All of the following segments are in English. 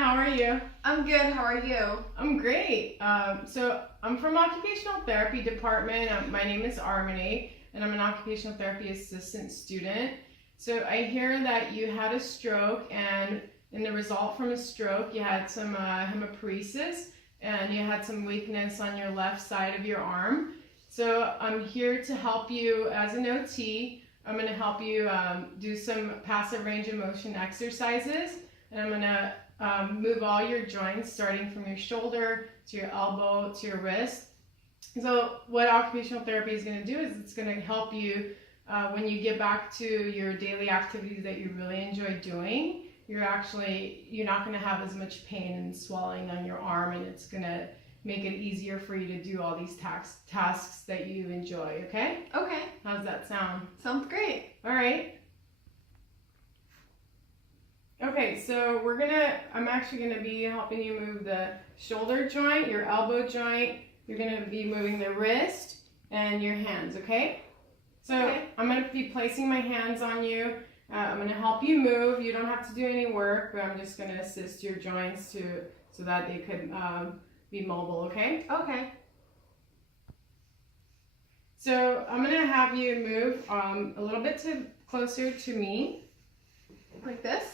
how are you? I'm good, how are you? I'm great. So I'm from Occupational Therapy Department. My name is Armini, and I'm an Occupational Therapy Assistant student. So I hear that you had a stroke, and in the result from a stroke, you had some hemiparesis, and you had some weakness on your left side of your arm. So I'm here to help you as an OT. I'm going to help you do some passive range of motion exercises, and I'm going to move all your joints starting from your shoulder to your elbow to your wrist. So what occupational therapy is going to do is it's going to help you when you get back to your daily activities that you really enjoy doing. You're not going to have as much pain and swelling on your arm, and it's going to make it easier for you to do all these tasks that you enjoy, okay? Okay. How's that sound? Sounds great. All right. Okay, so I'm actually gonna be helping you move the shoulder joint, your elbow joint. You're gonna be moving the wrist and your hands, okay? So okay. I'm gonna be placing my hands on you. I'm gonna help you move. You don't have to do any work, but I'm just gonna assist your joints so that they could be mobile, okay? Okay. So I'm gonna have you move a little bit closer to me. Like this?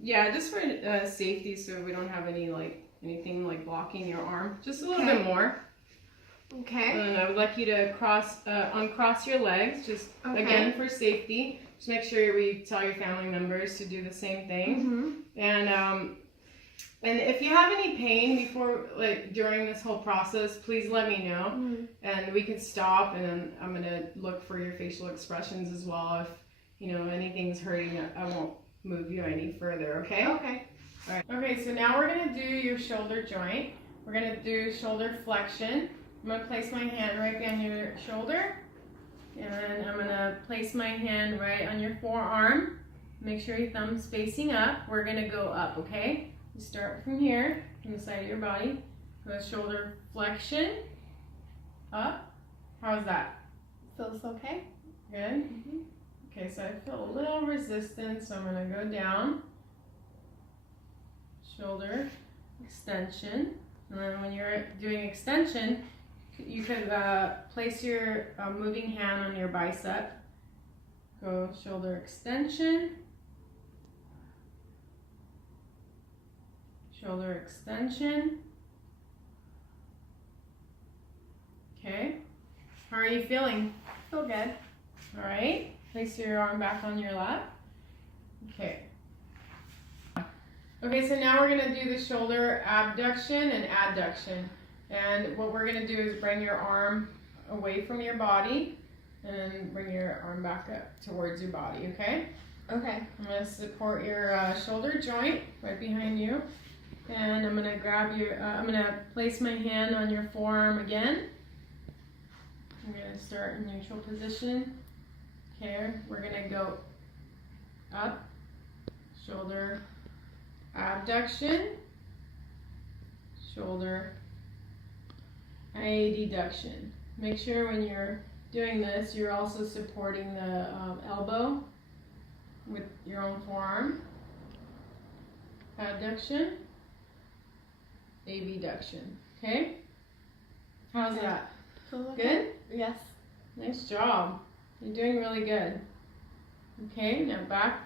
Yeah, just for safety, so we don't have anything blocking your arm. Just a little bit more. Okay. And I would like you to uncross your legs, just again for safety. Just make sure we tell your family members to do the same thing. Mm-hmm. And if you have any pain during this whole process, please let me know, and we can stop. And then I'm gonna look for your facial expressions as well. If anything's hurting, I won't move you any further, okay? Okay. All right. Okay, so now we're going to do your shoulder joint. We're going to do shoulder flexion. I'm going to place my hand right behind your shoulder, and I'm going to place my hand right on your forearm. Make sure your thumb's facing up. We're going to go up, okay? You start from here, from the side of your body. Go shoulder flexion, up. How's that? Feels okay. Good? Mm-hmm. Okay, so I feel a little resistance, so I'm going to go down. Shoulder extension. And then when you're doing extension, you could place your moving hand on your bicep. Go shoulder extension. Shoulder extension. Okay. How are you feeling? Feel good. All right. Place your arm back on your lap. Okay. Okay, so now we're going to do the shoulder abduction and adduction. And what we're going to do is bring your arm away from your body and bring your arm back up towards your body, okay? Okay. I'm going to support your shoulder joint right behind you. And I'm going to I'm going to place my hand on your forearm again. I'm going to start in neutral position. Okay, we're going to go up, shoulder abduction, shoulder adduction. Make sure when you're doing this, you're also supporting the elbow with your own forearm. Adduction, abduction. Okay? How's that? Good? Yes. Nice job. You're doing really good. Okay, now back.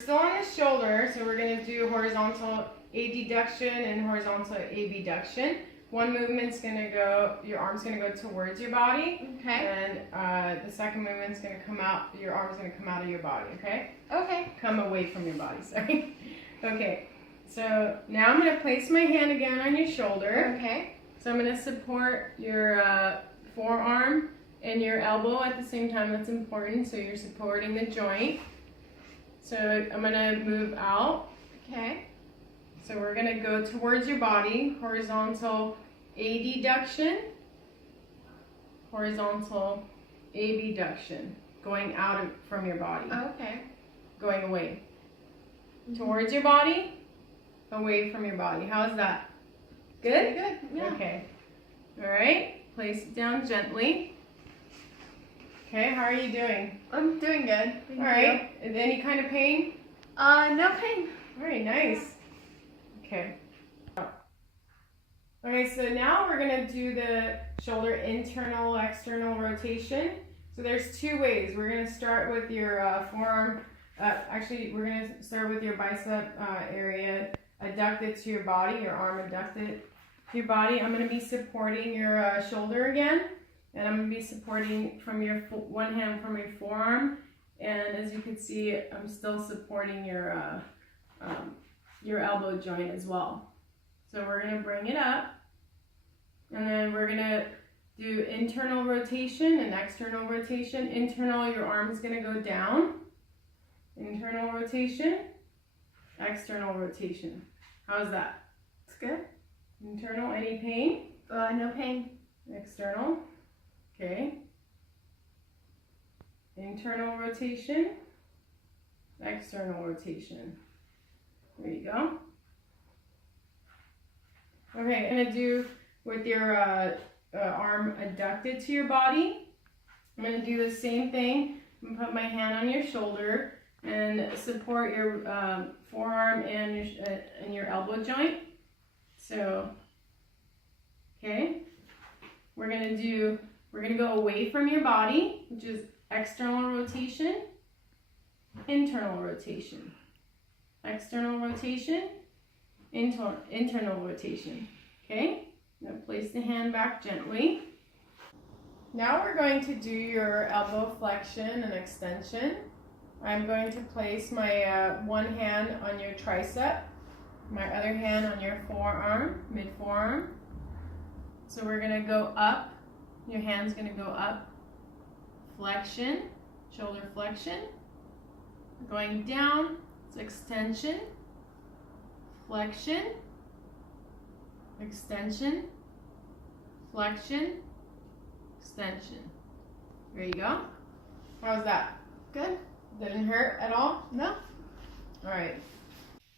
Still on the shoulder, so we're going to do horizontal adduction and horizontal abduction. One movement's going to go, your arm's going to go towards your body. Okay. And the second movement's going to come out, your arm's going to come out of your body, okay? Okay. Come away from your body, sorry. Okay, so now I'm going to place my hand again on your shoulder. Okay. So I'm going to support your forearm and your elbow at the same time. That's important, so you're supporting the joint. So I'm going to move out. Okay. So we're going to go towards your body, horizontal adduction, horizontal abduction, going out from your body. Okay. Going away. Towards your body, away from your body. How's that? Good? Good, yeah. Okay. All right. Place it down gently. Okay, how are you doing? I'm doing good. All right. Any kind of pain? No pain. Very nice. Okay. Okay, so now we're gonna do the shoulder internal, external rotation. So there's two ways. We're gonna start with your forearm. Actually, we're gonna start with your bicep area adducted to your body, your arm adducted to your body. I'm gonna be supporting your shoulder again, and I'm gonna be supporting from your one hand from your forearm. And as you can see, I'm still supporting your elbow joint as well. So we're gonna bring it up, and then we're gonna do internal rotation and external rotation. Internal, your arm is gonna go down. Internal rotation, external rotation. How's that? It's good. Internal, any pain? No pain. External, okay. Internal rotation, external rotation. There you go. Okay, I'm gonna do with your arm adducted to your body. I'm gonna do the same thing. I'm gonna put my hand on your shoulder and support your forearm and your elbow joint. So, okay, we're gonna go away from your body, which is external rotation, internal rotation, external rotation, internal rotation. Okay, I'm gonna place the hand back gently. Now we're going to do your elbow flexion and extension. I'm going to place my one hand on your tricep, my other hand on your forearm, mid forearm. So we're gonna go up, your hand's gonna go up, flexion, shoulder flexion. Going down, it's extension, flexion, extension, flexion, extension. There you go. How's that? Good. Didn't hurt at all? No. All right.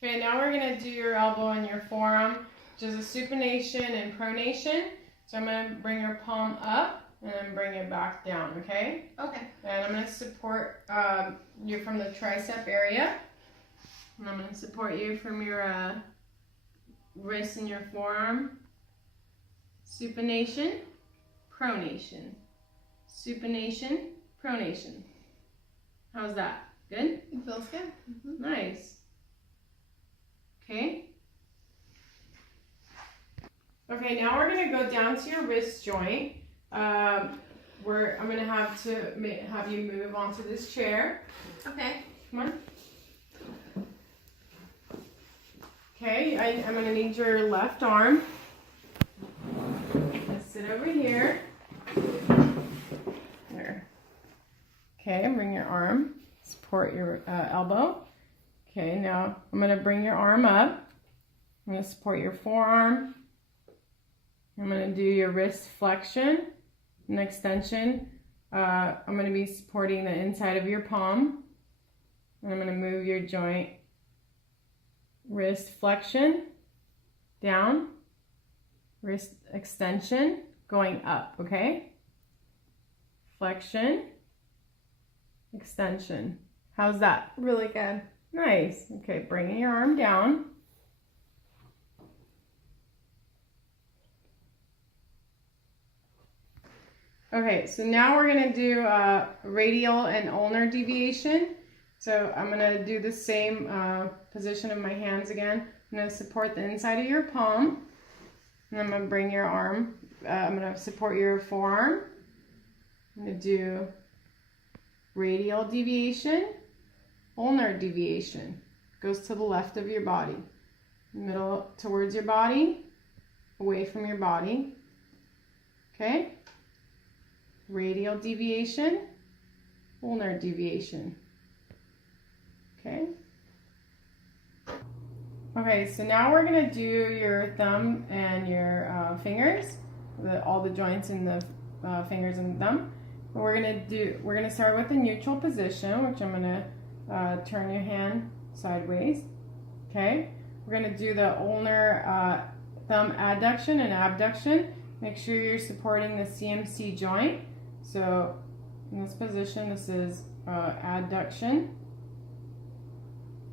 Okay, now we're gonna do your elbow and your forearm, which is a supination and pronation. So I'm gonna bring your palm up and then bring it back down, okay? Okay. And I'm gonna support you from the tricep area. And I'm gonna support you from your wrist and your forearm. Supination, pronation. Supination, pronation. How's that? Good? It feels good. Mm-hmm. Nice. Okay. Okay, now we're gonna go down to your wrist joint. Where I'm gonna have you move onto this chair. Okay. Come on. Okay, I'm gonna need your left arm. Let's sit over here. There. Okay, bring your arm. Support your elbow. Okay, now I'm gonna bring your arm up. I'm gonna support your forearm. I'm gonna do your wrist flexion and extension. I'm gonna be supporting the inside of your palm. And I'm gonna move your joint. Wrist flexion, down, wrist extension, going up, okay? Flexion, extension. How's that? Really good. Nice. Okay, bringing your arm down. Okay, so now we're gonna do radial and ulnar deviation. So I'm gonna do the same position of my hands again. I'm gonna support the inside of your palm. And I'm gonna bring your arm, I'm gonna support your forearm. I'm gonna do radial deviation, ulnar deviation. Goes to the left of your body. Middle towards your body, away from your body. Okay? Radial deviation, ulnar deviation. Okay. Okay, so now we're gonna do your thumb and your fingers, all the joints in the fingers and the thumb. But we're gonna start with a neutral position, which I'm gonna turn your hand sideways. Okay. We're gonna do the ulnar thumb adduction and abduction. Make sure you're supporting the CMC joint. So in this position, this is adduction,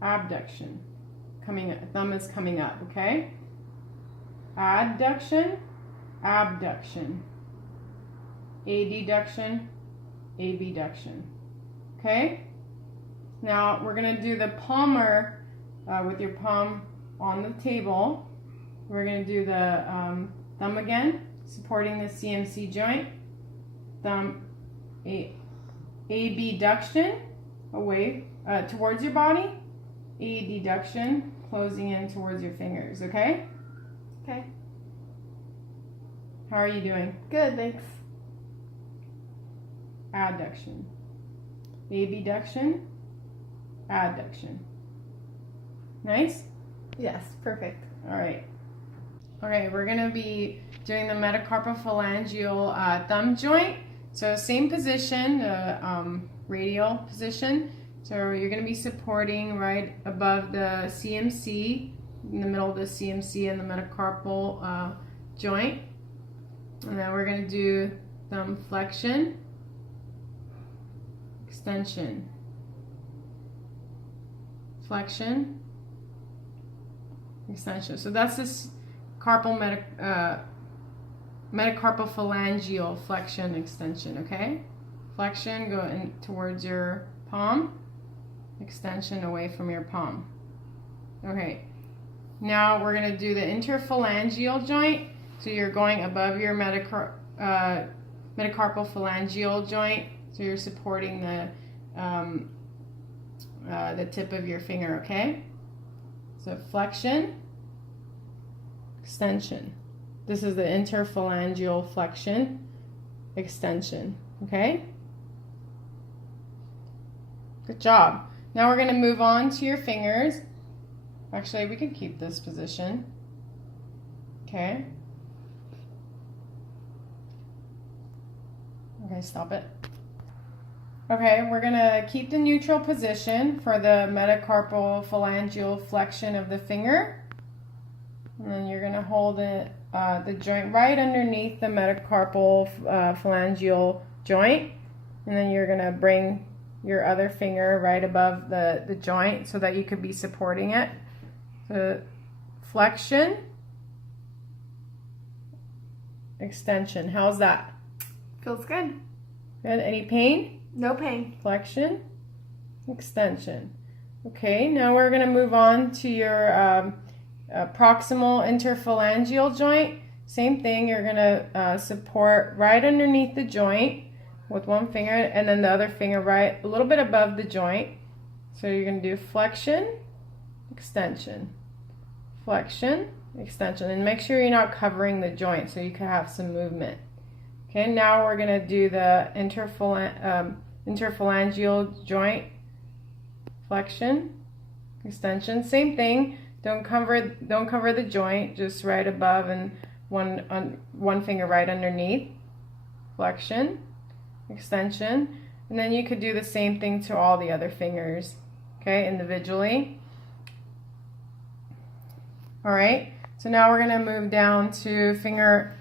abduction. thumb is coming up, okay? Adduction, abduction. Adduction, abduction. Okay? Now we're going to do the palmar with your palm on the table. We're going to do the thumb again, supporting the CMC joint. Thumb, abduction, away towards your body. Adduction, closing in towards your fingers, okay? Okay. How are you doing? Good, thanks. Adduction. Abduction. Adduction. Nice? Yes, perfect. All right. Okay, we're going to be doing the metacarpophalangeal thumb joint. So same position, radial position. So you're going to be supporting right above the CMC, in the middle of the CMC and the metacarpal joint. And then we're going to do thumb flexion, extension, flexion, extension. So that's this metacarpophalangeal flexion, extension, okay? Flexion, go in towards your palm, extension away from your palm. Okay, now we're going to do the interphalangeal joint. So you're going above your metacarpophalangeal joint. So you're supporting the tip of your finger, okay? So flexion, extension. This is the interphalangeal flexion, extension, okay? Good job. Now we're going to move on to your fingers. Actually, we can keep this position. Okay. Okay, stop it. Okay, we're going to keep the neutral position for the metacarpophalangeal flexion of the finger. And then you're going to hold it, the joint right underneath the metacarpophalangeal joint. And then you're going to bring your other finger right above the joint so that you could be supporting it. So flexion, extension. How's that? Feels good. Good. Any pain? No pain. Flexion, extension. Okay, now we're going to move on to your proximal interphalangeal joint. Same thing, you're going to support right underneath the joint with one finger and then the other finger right a little bit above the joint. So you're going to do flexion, extension, flexion, extension. And make sure you're not covering the joint so you can have some movement. Okay, now we're going to do the interphalangeal joint, flexion, extension. Same thing. Don't cover the joint, just right above and one finger right underneath. Flexion, extension, and then you could do the same thing to all the other fingers, okay, individually. All right, so now we're going to move down to finger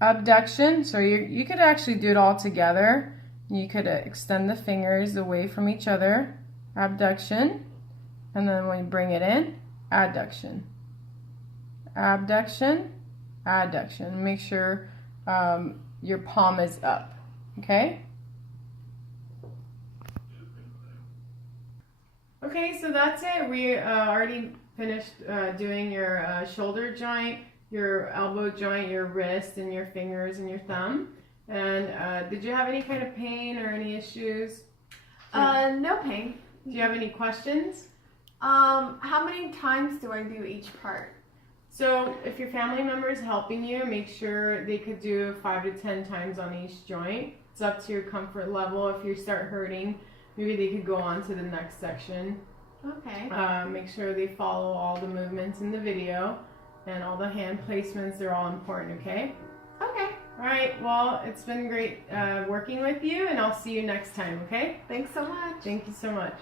abduction. So you could actually do it all together. You could extend the fingers away from each other, abduction, and then when you bring it in, adduction, abduction, adduction. Make sure your palm is up, okay? Okay, so that's it. We already finished doing your shoulder joint, your elbow joint, your wrist, and your fingers and your thumb. And did you have any kind of pain or any issues? No pain. Do you have any questions? How many times do I do each part? So if your family member is helping you, make sure they could do 5 to 10 times on each joint. It's up to your comfort level. If you start hurting, maybe they could go on to the next section. Okay. Make sure they follow all the movements in the video and all the hand placements. They're all important, okay? Okay. All right, well, it's been great working with you, and I'll see you next time, okay? Thanks so much. Thank you so much.